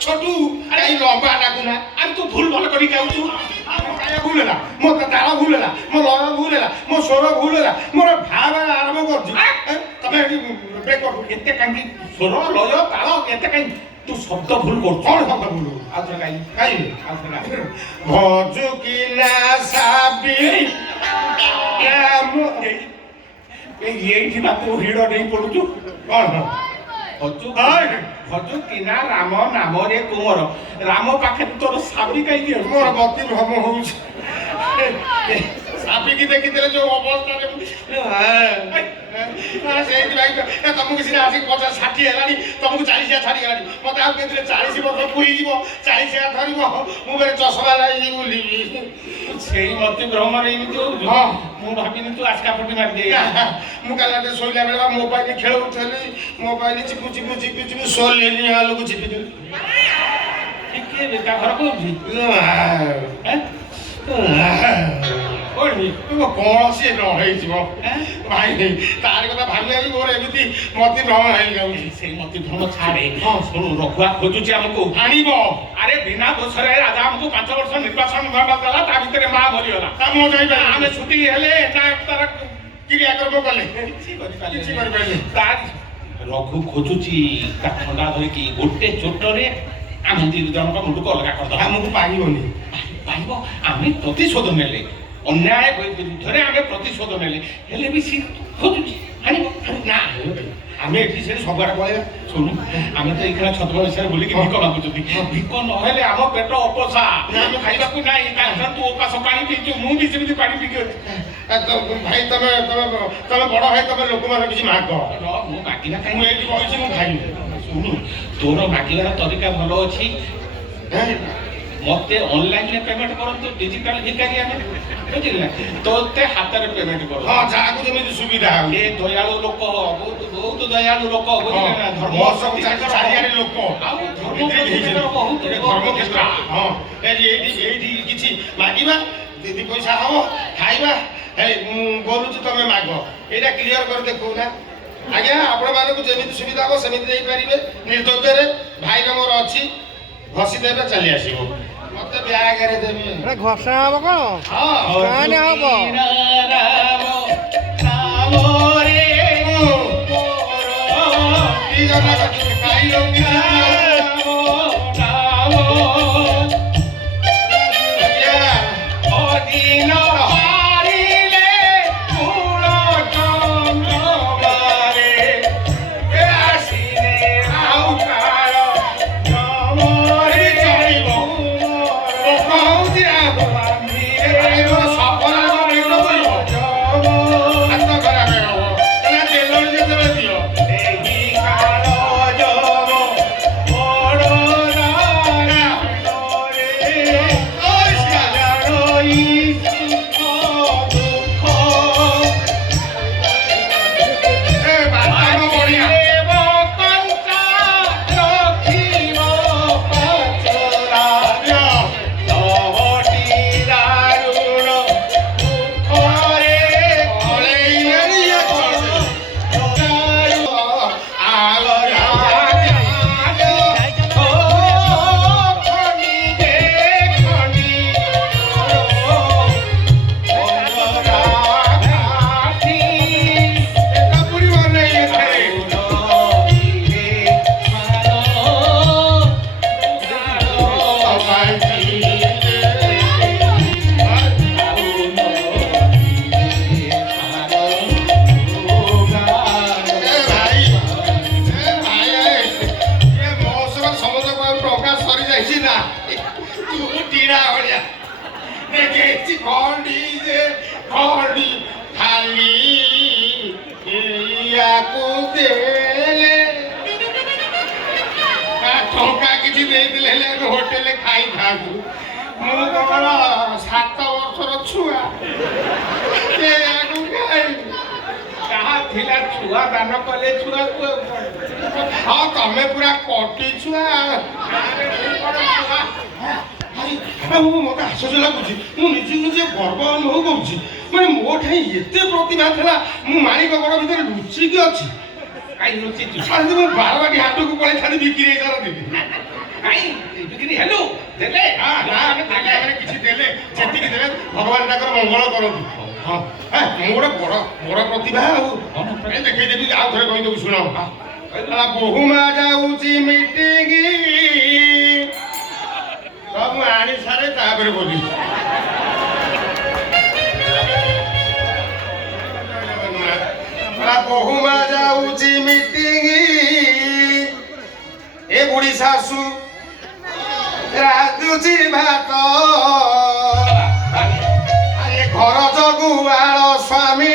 छोटू अरे लंबा डाकुना अरे तू भूल भल करी जाउछु काय भूल होला मो ताला भूल होला मो लय भूल होला मो स्वर भूल होला मोर भाव आरंभ करछु तमे ब्रेक कर एते कांगी स्वर लय ताल एते कांगी तू शब्द भूल कर कौन शब्द भूल आउथरे काई आउथरे भजु किना साबी ये बात हिड़ नहीं पड़ुछु कौन भजु किना राम नाम रे कुंवर राम पाखे तोर साबी कहीं मोर गति भ्रम हो साबी की देखी जो अवस्था तुमको सीना आसिक 50-60 है तुमको 40 छाड़ी गलानी मत आउ कहते 40 वर्ष पूरी जीव 40 धर मुझे चषमा लगे बुलि से मत भ्रम हाँ मुझे भाविनी तू आसका फटी मार दे मुझे शोला बेला मोबाइल खेलुली मोबाइल चिपु चिपु चिपु चिपु शोलेनी आलू चिपी घर कौन सी भाई तार कथा भाविया मोर एमती मति भ्रम हो मति भ्रम छाड़े शुणु रघुआ खोजुची आमको आनिब अरे बिना दोष राजा आमको 5 वर्ष निर्वाचन देला ता भितर मां भरिगला आम छुट्टी हेले तार क्रियाक्रम कले किछि करि तार रघु खोजुची ता ठंडा धरिकी गोटे चोटरे आम दी जन मुंड को अलगा कर हमको पाइबनी पाइब आम प्रतिशोध नेले अन्याय विरुद्धरे आम प्रतिशोध नेले हेले भी सी खोजुची आनिब ना आम एठी से सबआडे पळेबा सुनु आम तो एखला छत्र विषय बोली कि भिक मागुछथि भिक न हेले आम पेट अपसा आम खाइबा को नाही कारण तू उपास पानी पीछु मु भी सेमिति पानी पीके तो भाई तमे बड़ भाई तमे लोक माने किछि माग मु मागिना काई मु एठी बइछि मु खाइबे सुनु तोर मागिबार तरीका भलो अछि मते ऑनलाइन में पेमेंट करो तो डिजिटल भिकारी आने बुझिला तोते हाथ रे पेमेंट करो हां जाको जेमिति सुविधा ए दयालु लोक बहुत दयालु लोक बुझिला ना धर्म सब चारियारे लोक आ धर्म बहुत धर्म क्षेत्र हां एठी किछि मागिबा दीदी पैसा हो खाइबा हे बोलुछु तमे मागो एटा क्लियर कर देखो ना आज्ञा आपण मानको जेमिति सुविधा हो सेमिति देई परिबे निर्दोष रे भाई नंबर अछि घसी देबे चली आसीबो मते ब्याग रे देबे अरे घसा हबो कोन हां काने हबो राम नाम रे मोर ई जना काई लोगी नाम या ओ दिन हारिले गुण चंद्र मारे ए आसीने आउ काल होटेल खाई था 7 वर्षर छुआ छुआ दान कले छुआ हाँ तमें पूरा कटी छुआ मत आश्चर्य लगुच मुझे गर्व अनुभव कर मोटे प्रतिभा था मु माणिक गड़ भर लुचिकी अच्छी କାଇଁ ନୁଚିଛୁ ସାର୍ ମୁଁ ବାରବାଟୀ ହାଟକୁ ପଳେଇଥାନ୍ତି ବିକ୍ରି ହେଇସାରନ୍ତି କାଇଁ ବିକ୍ରି ହେଲୁ ଦେଲେ କିଛି ଦେଲେ ଯେତିକି ଦେଲେ ଭଗବାନ ତାଙ୍କର ମଙ୍ଗଳ କରନ୍ତୁ ହଁ ମୁଁ ଗୋଟେ ବଡ଼ ବଡ଼ ପ୍ରତିଭା ଆଉ ଦେଖେଇଦେବି ଆଉ ଥରେ କହିଦେବୁ ଶୁଣ ବୋହୁମା ଯାଉଛି ମିଟିଂ ମୁଁ ଆଣି ସାରେ ତାପରେ ବୋଲି ବୋହୁମା ଯାଉଛି ମିଟିଂ ଏ ବୁଢୀ ଶାଶୁ ରାଧୁଛି ଭାତ ଘର ଜଗୁଆଳ ସ୍ୱାମୀ